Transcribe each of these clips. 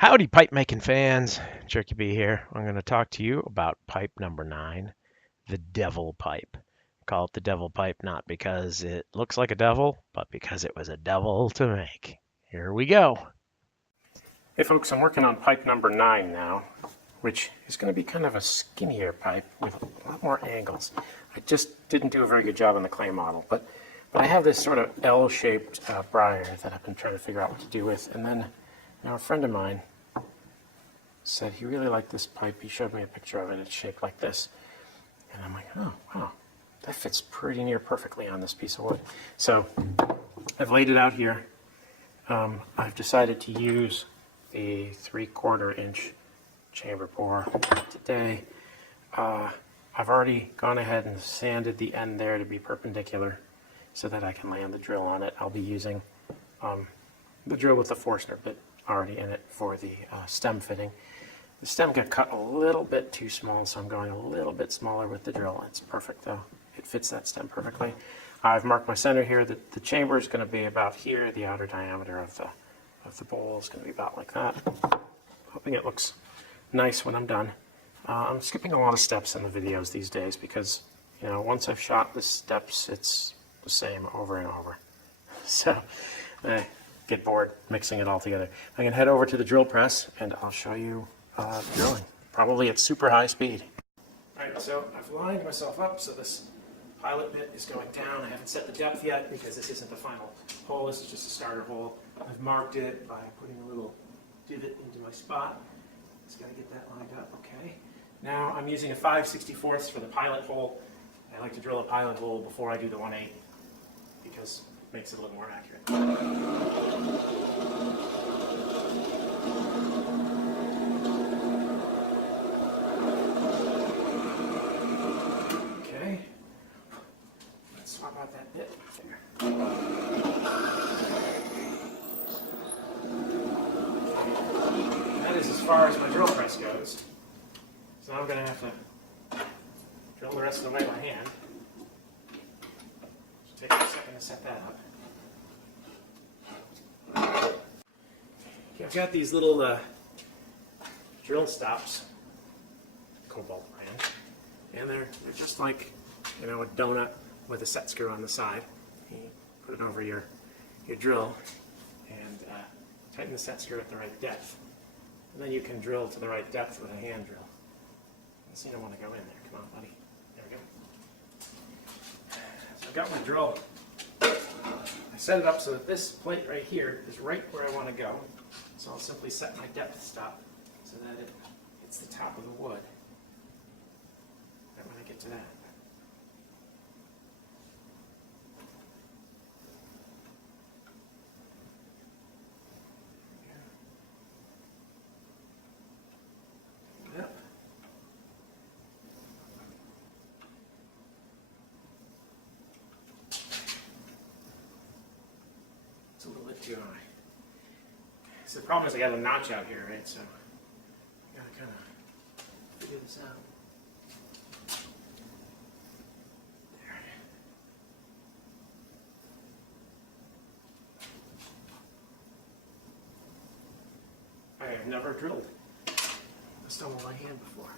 Howdy, pipe making fans. Jerky B here. I'm going to talk to you about pipe number 9, the devil pipe. I call it the devil pipe not because it looks like a devil, but because it was a devil to make. Here we go. Hey folks, I'm working on pipe number 9 now, which is going to be kind of a skinnier pipe with a lot more angles. I just didn't do a very good job on the clay model, but I have this sort of L-shaped briar that I've been trying to figure out what to do with, and then a friend of mine said he really liked this pipe. He showed me a picture of it. It's shaped like this. And I'm like, oh, wow, that fits pretty near perfectly on this piece of wood. So I've laid it out here. I've decided to use the 3/4 inch chamber bore today. I've already gone ahead and sanded the end there to be perpendicular so that I can land the drill on it. I'll be using the drill with the Forstner bit already in it for the stem fitting. The stem got cut a little bit too small, so I'm going a little bit smaller with the drill. It's perfect though. It fits that stem perfectly. I've marked my center here. The chamber is going to be about here. The outer diameter of the bowl is going to be about like that. Hoping it looks nice when I'm done. I'm skipping a lot of steps in the videos these days because, you know, once I've shot the steps, it's the same over and over. So I get bored mixing it all together. I can head over to the drill press and I'll show you drilling, probably at super high speed. Alright, so I've lined myself up so this pilot bit is going down. I haven't set the depth yet because this isn't the final hole, this is just a starter hole. I've marked it by putting a little divot into my spot. Just got to get that lined up, okay. Now I'm using a 5/64 for the pilot hole. I like to drill a pilot hole before I do the 1/8 because it makes it a little more accurate. Swap out that bit there. That is as far as my drill press goes. So now I'm going to have to drill the rest of the way by hand. Just take a second to set that up. Okay, I've got these little drill stops, Kutzall brand, and they're just like, you know, a donut with a set screw on the side. You put it over your drill and tighten the set screw at the right depth. And then you can drill to the right depth with a hand drill. So you don't want to go in there. Come on, buddy. There we go. So I've got my drill. I set it up so that this plate right here is right where I want to go. So I'll simply set my depth stop so that it hits the top of the wood. Right when I get to that. It's a little bit too high. So the problem is I got a notch out here, right? So I gotta kind of figure this out. There. I have never drilled a stone with my hand before.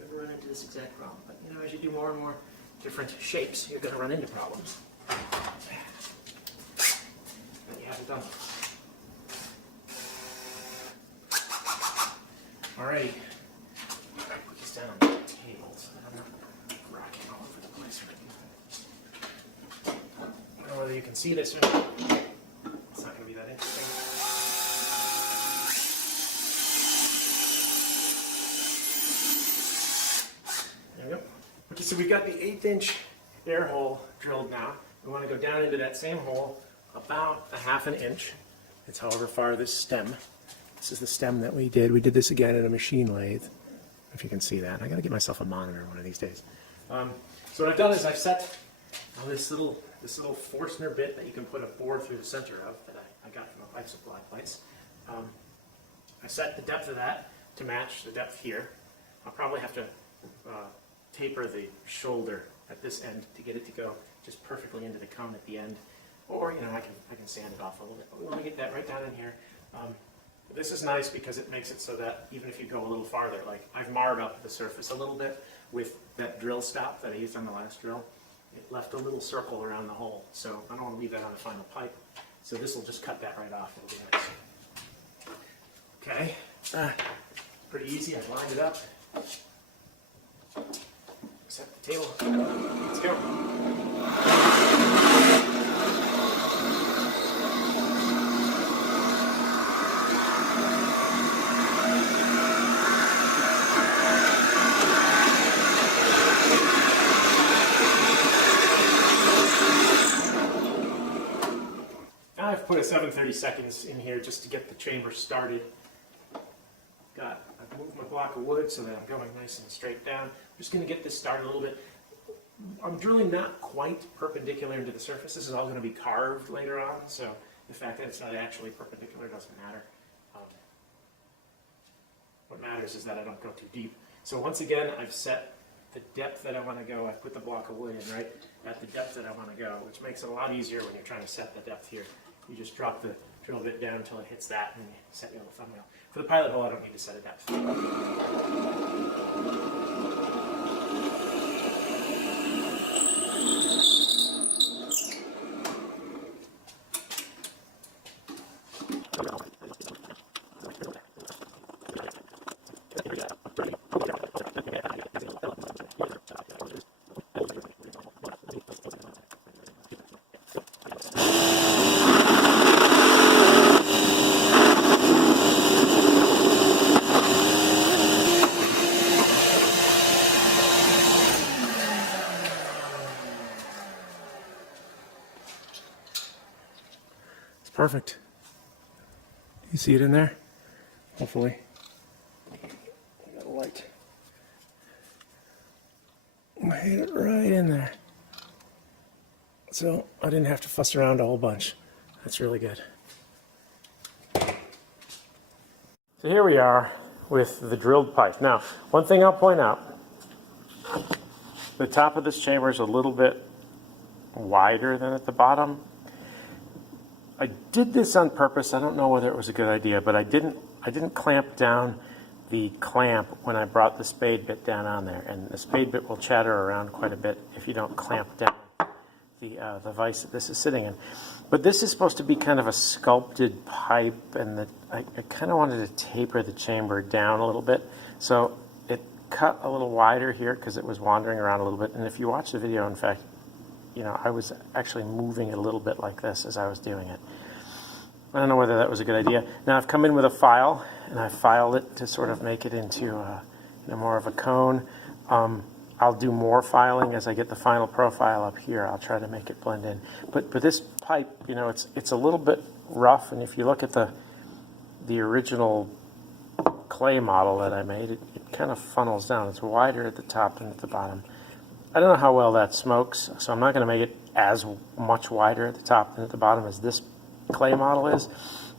Never run into this exact problem. But you know, as you do more and more different shapes, you're going to run into problems. Haven't done. Alrighty. Put this down on the table so that I'm not rocking all over the place. I don't know whether you can see this or not. It's not going to be that interesting. There we go. Okay, so we've got the 1/8 inch air hole drilled now. We want to go down into that same hole about a 1/2 inch. It's however far this stem. This is the stem that we did. We did this again in a machine lathe. If you can see that. I got to get myself a monitor one of these days. So what I've done is I've set this little Forstner bit that you can put a bore through the center of that I got from a pipe supply place. I set the depth of that to match the depth here. I'll probably have to taper the shoulder at this end to get it to go just perfectly into the cone at the end. Or, you know, I can sand it off a little bit. But we want to get that right down in here. This is nice because it makes it so that even if you go a little farther, like I've marred up the surface a little bit with that drill stop that I used on the last drill. It left a little circle around the hole, so I don't want to leave that on the final pipe. So this will just cut that right off. It'll be nice. Okay, pretty easy. I've lined it up. Set the table. Let's go. I've put a 7/30 seconds in here just to get the chamber started. I've moved my block of wood so that I'm going nice and straight down. I'm just going to get this started a little bit. I'm drilling not quite perpendicular into the surface. This is all going to be carved later on, so the fact that it's not actually perpendicular doesn't matter. What matters is that I don't go too deep. So once again, I've set the depth that I want to go. I've put the block of wood in right at the depth that I want to go, which makes it a lot easier when you're trying to set the depth here. You just drop the drill bit down until it hits that, and you set your little thumbnail. For the pilot hole, I don't need to set a depth. Perfect. You see it in there? Hopefully. Got a light. I hit it right in there. So I didn't have to fuss around a whole bunch. That's really good. So here we are with the drilled pipe. Now, one thing I'll point out, the top of this chamber is a little bit wider than at the bottom. I did this on purpose. I don't know whether it was a good idea, but I didn't clamp down the clamp when I brought the spade bit down on there, and the spade bit will chatter around quite a bit if you don't clamp down the vise that this is sitting in. But this is supposed to be kind of a sculpted pipe, and I kind of wanted to taper the chamber down a little bit, so it cut a little wider here because it was wandering around a little bit. And if you watch the video, in fact, I was actually moving it a little bit like this as I was doing it. I don't know whether that was a good idea. Now I've come in with a file, and I filed it to sort of make it into more of a cone. I'll do more filing as I get the final profile up here. I'll try to make it blend in. But this pipe, it's a little bit rough, and if you look at the original clay model that I made, it kind of funnels down. It's wider at the top than at the bottom. I don't know how well that smokes, so I'm not going to make it as much wider at the top than at the bottom as this clay model is.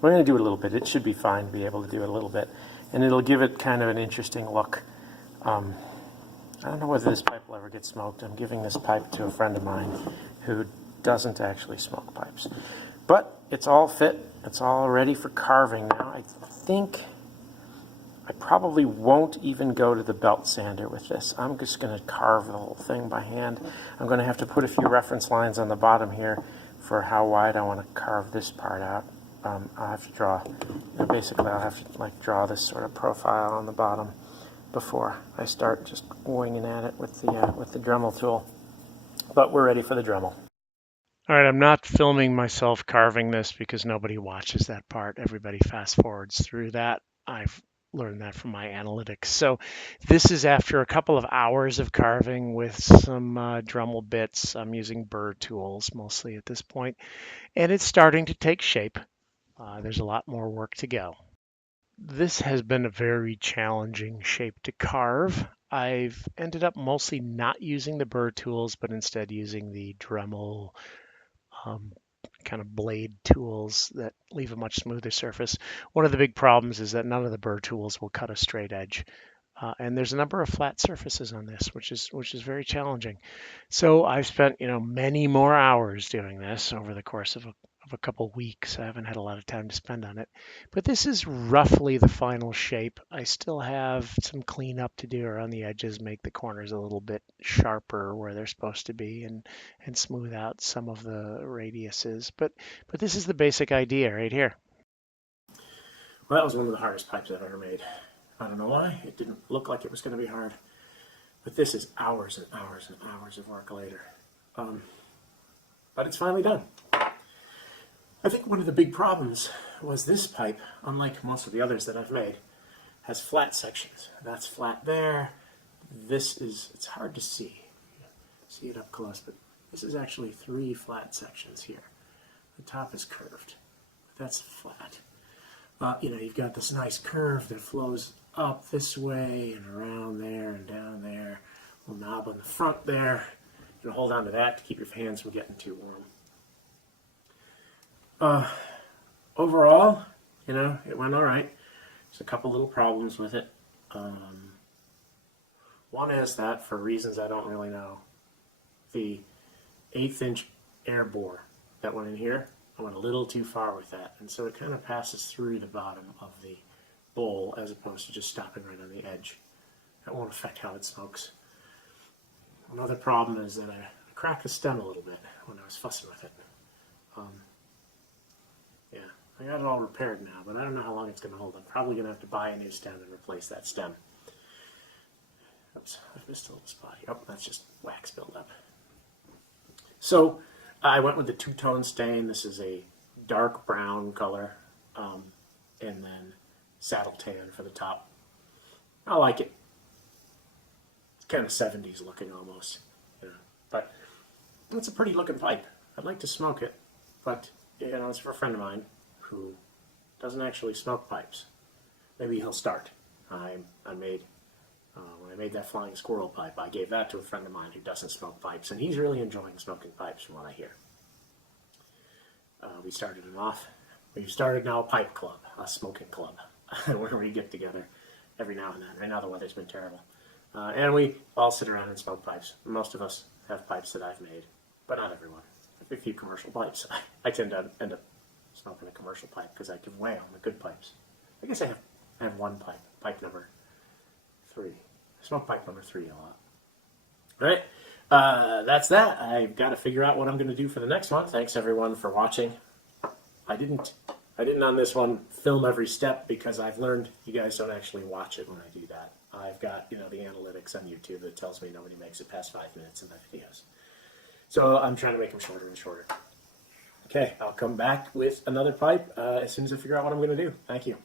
We're going to do it a little bit. It should be fine to be able to do it a little bit, and it'll give it kind of an interesting look. I don't know whether this pipe will ever get smoked. I'm giving this pipe to a friend of mine who doesn't actually smoke pipes. But it's all fit. It's all ready for carving now. I think I probably won't even go to the belt sander with this. I'm just going to carve the whole thing by hand. I'm going to have to put a few reference lines on the bottom here for how wide I want to carve this part out. I'll have to draw, basically I'll have to draw this sort of profile on the bottom before I start just winging at it with the Dremel tool. But we're ready for the Dremel. All right, I'm not filming myself carving this because nobody watches that part. Everybody fast forwards through that. I've learned that from my analytics. So this is after a couple of hours of carving with some Dremel bits. I'm using burr tools mostly at this point, and it's starting to take shape. There's a lot more work to go. This has been a very challenging shape to carve. I've ended up mostly not using the burr tools, but instead using the Dremel kind of blade tools that leave a much smoother surface. One of the big problems is that none of the burr tools will cut a straight edge. And there's a number of flat surfaces on this, which is very challenging. So I've spent many more hours doing this over the course of of a couple weeks. I haven't had a lot of time to spend on it. But this is roughly the final shape. I still have some cleanup to do around the edges, make the corners a little bit sharper where they're supposed to be, and smooth out some of the radiuses. But this is the basic idea right here. Well, that was one of the hardest pipes I've ever made. I don't know why. It didn't look like it was going to be hard. But this is hours and hours and hours of work later. But it's finally done. I think one of the big problems was this pipe, unlike most of the others that I've made, has flat sections. That's flat there. This is, it's hard to see it up close, but this is actually 3 flat sections here. The top is curved, but that's flat. You've got this nice curve that flows up this way and around there and down there. A little knob on the front there. You can hold on to that to keep your hands from getting too warm. Overall, it went all right. There's a couple little problems with it. One is that, for reasons I don't really know, the 1/8 inch air bore that went in here, I went a little too far with that, and so it kind of passes through the bottom of the bowl as opposed to just stopping right on the edge. That won't affect how it smokes. Another problem is that I cracked the stem a little bit when I was fussing with it. Yeah, I got it all repaired now, but I don't know how long it's going to hold. I'm probably going to have to buy a new stem and replace that stem. Oops, I've missed a little spot here. Oh, that's just wax buildup. So I went with the two-tone stain. This is a dark brown color, and then saddle tan for the top. I like it. It's kind of 70s looking almost, but it's a pretty looking pipe. I'd like to smoke it, but it's for a friend of mine who doesn't actually smoke pipes. Maybe he'll start. When I made that flying squirrel pipe, I gave that to a friend of mine who doesn't smoke pipes, and he's really enjoying smoking pipes from what I hear. We started him off. We've started now a pipe club, a smoking club, where we get together every now and then. Right now the weather's been terrible. And we all sit around and smoke pipes. Most of us have pipes that I've made, but not everyone. I have a few commercial pipes. I tend to end up smoking a commercial pipe because I give away on the good pipes. I guess I have one pipe, pipe number 3. I smoke pipe number 3 a lot. All right, that's that. I've got to figure out what I'm going to do for the next one. Thanks everyone for watching. I didn't on this one film every step because I've learned you guys don't actually watch it when I do that. I've got the analytics on YouTube that tells me nobody makes it past 5 minutes in my videos. So I'm trying to make them shorter and shorter. Okay, I'll come back with another pipe as soon as I figure out what I'm going to do. Thank you.